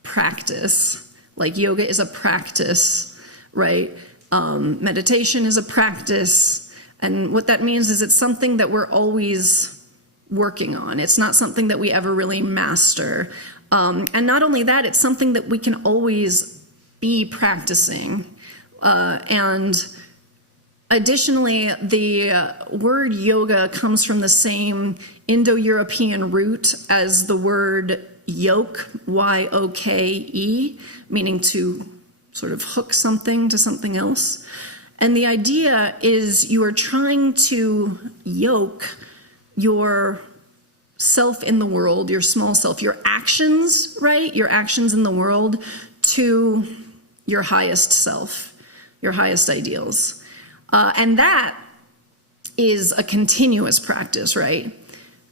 practice. Like yoga is a practice, right? Meditation is a practice. And what that means is it's something that we're always working on. It's not something that we ever really master. And not only that, it's something that we can always be practicing. And additionally, the word yoga comes from the same Indo-European root as the word yoke, Y-O-K-E, meaning to sort of hook something to something else. And the idea is you are trying to yoke your self in the world, your small self, your actions, right? Your actions in the world to your highest self, your highest ideals. And that is a continuous practice, right?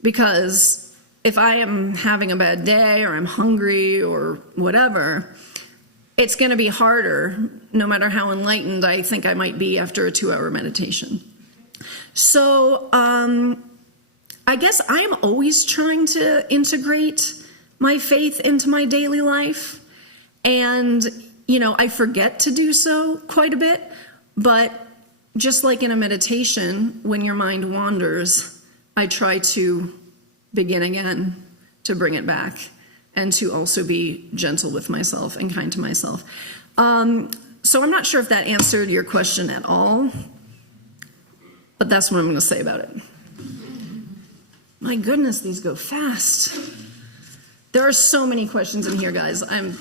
Because if I am having a bad day or I'm hungry or whatever, it's going to be harder, no matter how enlightened I think I might be after a 2-hour meditation. So I guess I am always trying to integrate my faith into my daily life. And, I forget to do so quite a bit. But just like in a meditation, when your mind wanders, I try to begin again, to bring it back, and to also be gentle with myself and kind to myself. So I'm not sure if that answered your question at all, but that's what I'm going to say about it. My goodness, these go fast. There are so many questions in here, guys. I'm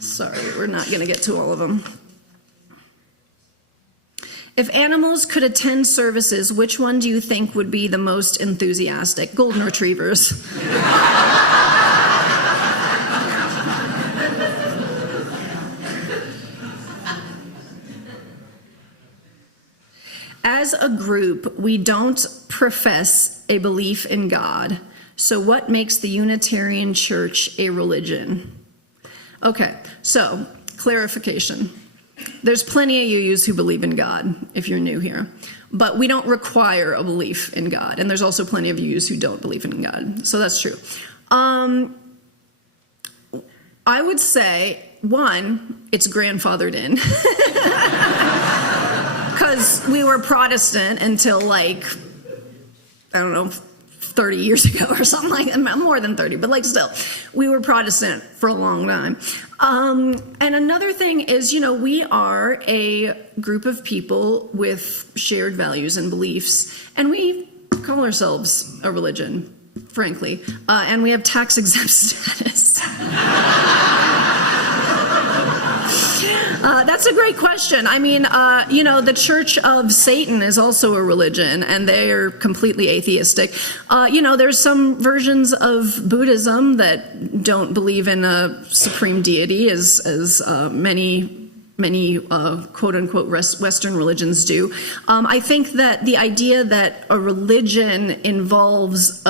sorry, we're not going to get to all of them. If animals could attend services, which one do you think would be the most enthusiastic? Golden retrievers. As a group, we don't profess a belief in God. So what makes the Unitarian Church a religion? Okay, so clarification. There's plenty of UUs who believe in God, if you're new here. But we don't require a belief in God. And there's also plenty of UUs who don't believe in God. So that's true. I would say, one, it's grandfathered in. Because we were Protestant until 30 years ago or something like that. More than 30, but still. We were Protestant for a long time. And another thing is, we are a group of people with shared values and beliefs, and we call ourselves a religion, frankly. And we have tax-exempt status. That's a great question. I mean, the Church of Satan is also a religion, and they are completely atheistic. There's some versions of Buddhism that don't believe in a supreme deity, as many quote unquote Western religions do. I think that the idea that a religion involves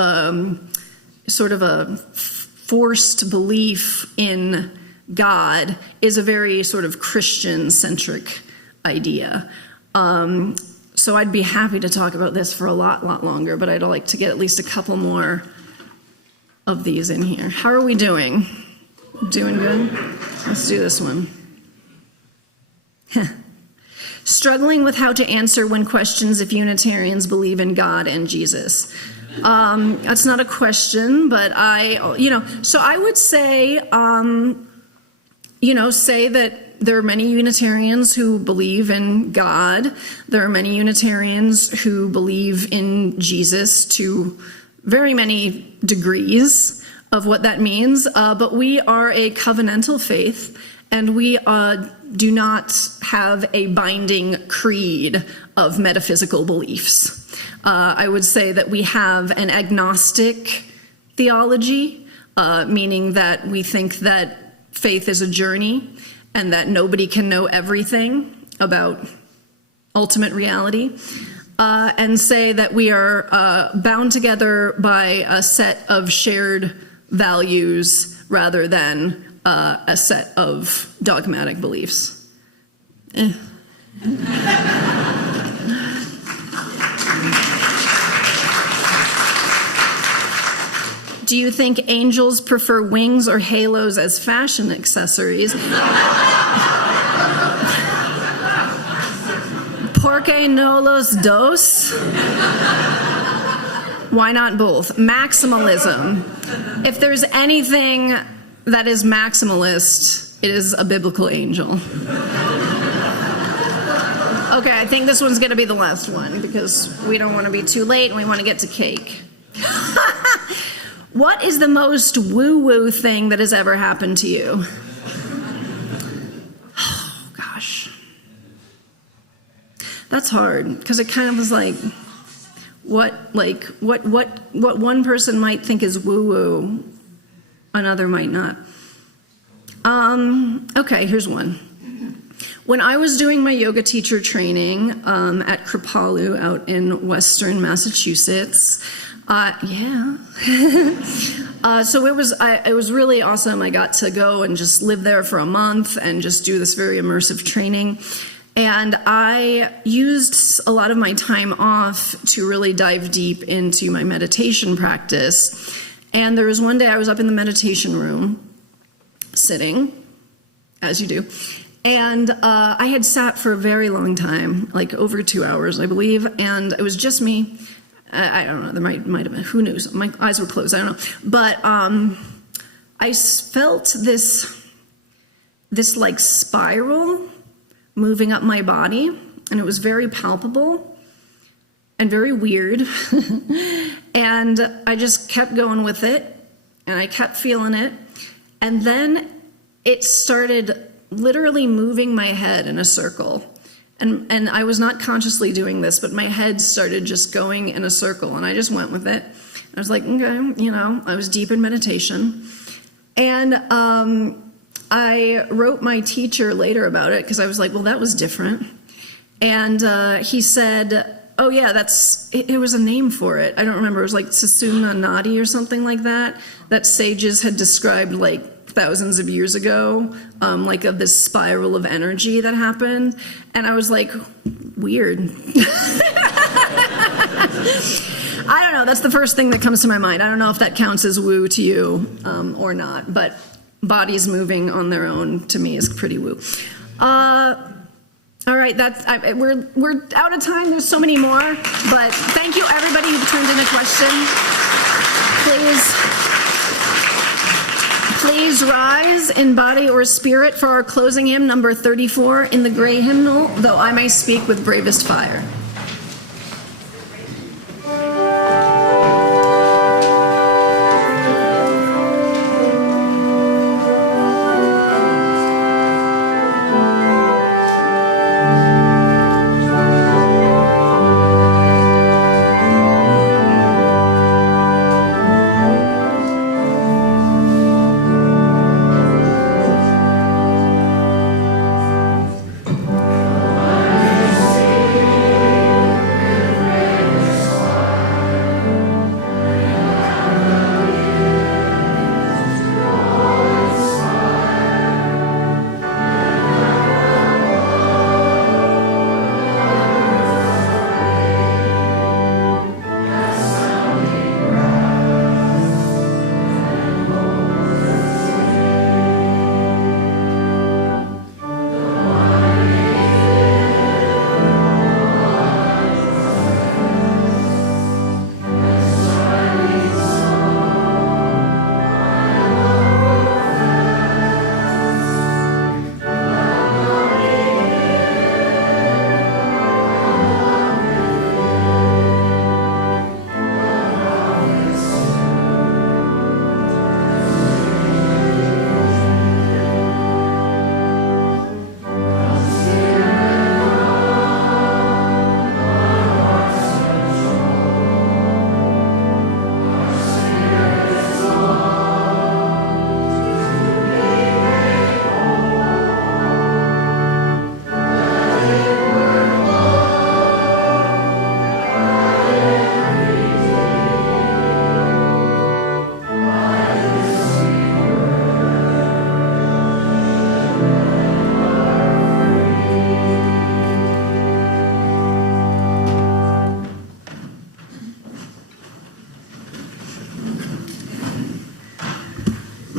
sort of a forced belief in God is a very sort of Christian-centric idea. So I'd be happy to talk about this for a lot longer, but I'd like to get at least a couple more of these in here. How are we doing? Doing good? Let's do this one. Struggling with how to answer when questions if Unitarians believe in God and Jesus. That's not a question, but so I would say, say that there are many Unitarians who believe in God. There are many Unitarians who believe in Jesus to very many degrees of what that means. But we are a covenantal faith, and we do not have a binding creed of metaphysical beliefs. I would say that we have an agnostic theology, meaning that we think that faith is a journey and that nobody can know everything about ultimate reality, and say that we are bound together by a set of shared values rather than a set of dogmatic beliefs. Do you think angels prefer wings or halos as fashion accessories? ¿Por qué no los dos? Why not both? Maximalism. If there's anything that is maximalist, it is a biblical angel. Okay, I think this one's going to be the last one because we don't want to be too late and we want to get to cake. What is the most woo-woo thing that has ever happened to you? Oh, gosh. That's hard because it kind of was like what one person might think is woo-woo, another might not. Okay, here's one. When I was doing my yoga teacher training at Kripalu out in Western Massachusetts, so it was really awesome. I got to go and just live there for a month and just do this very immersive training. And I used a lot of my time off to really dive deep into my meditation practice. And there was one day I was up in the meditation room, sitting, as you do. And I had sat for a very long time, like over 2 hours, I believe. And it was just me. I don't know, there might have been, who knows? My eyes were closed, I don't know. But I felt this like spiral moving up my body, and it was very palpable and very weird. And I just kept going with it, and I kept feeling it. And then it started literally moving my head in a circle. And I was not consciously doing this, but my head started just going in a circle, and I just went with it. I was like, okay, I was deep in meditation. And I wrote my teacher later about it, because I was like, well, that was different. And he said, oh yeah, it was a name for it. I don't remember, it was like Sushumna Nadi or something like that sages had described like thousands of years ago, like of this spiral of energy that happened. And I was like, weird. I don't know, that's the first thing that comes to my mind. I don't know if that counts as woo to you or not, but bodies moving on their own to me is pretty woo. All right, we're out of time. There's so many more, but thank you everybody who turned in a question. Please rise in body or spirit for our closing hymn, number 34 in the gray hymnal, Though I May Speak with Bravest Fire.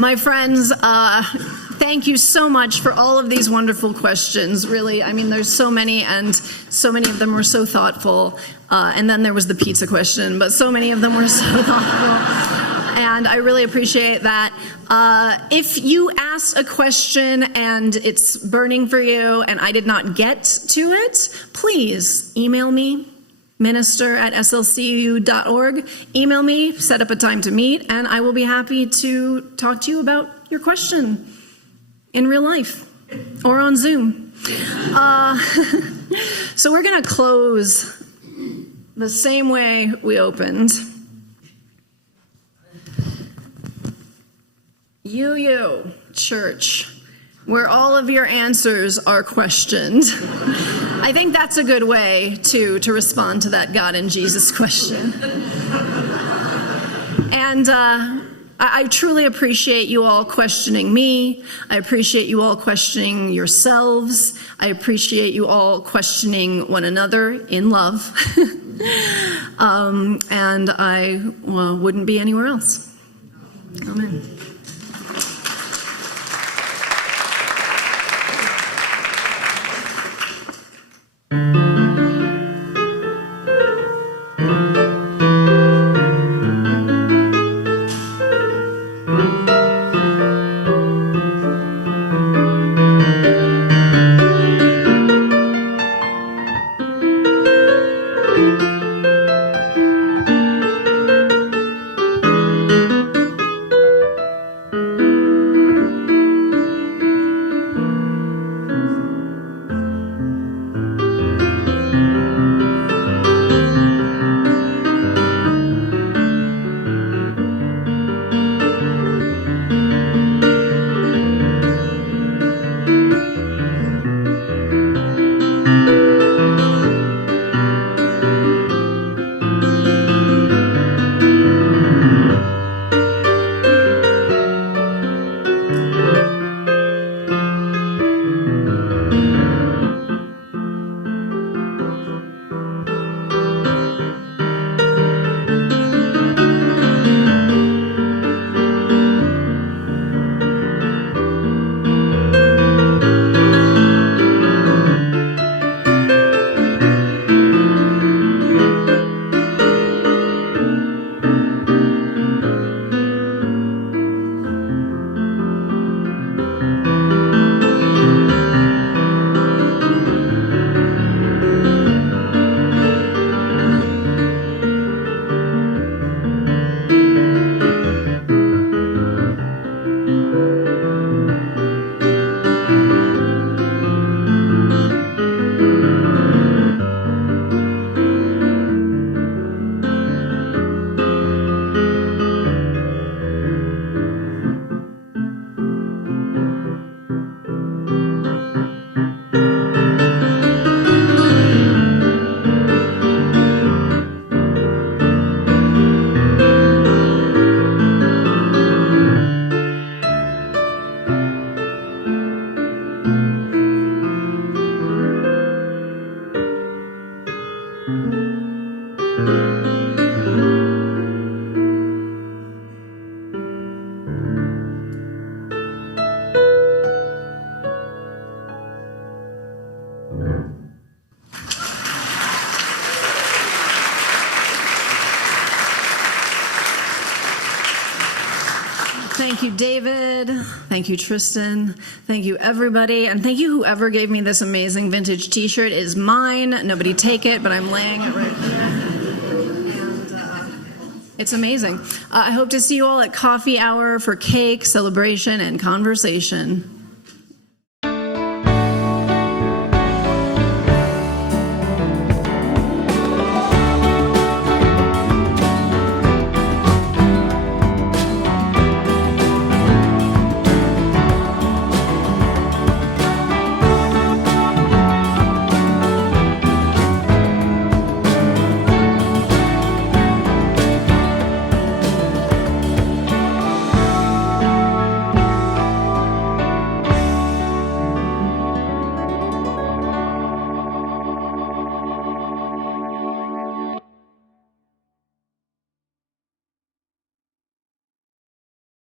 My friends, thank you so much for all of these wonderful questions. Really, I mean, there's so many, and so many of them were so thoughtful. And then there was the pizza question, but so many of them were so thoughtful. And I really appreciate that. If you asked a question and it's burning for you and I did not get to it, please email me, minister@slcu.org. Email me, set up a time to meet, and I will be happy to talk to you about your question in real life or on Zoom. So we're going to close the same way we opened. You, church, where all of your answers are questioned. I think that's a good way to respond to that God and Jesus question. And I truly appreciate you all questioning me. I appreciate you all questioning yourselves. I appreciate you all questioning one another in love. And I wouldn't be anywhere else. Amen. Thank you, David. Thank you, Tristan. Thank you, everybody. And thank you, whoever gave me this amazing vintage t-shirt. It is mine. Nobody take it, but I'm laying it right here. And it's amazing. I hope to see you all at coffee hour for cake, celebration, and conversation.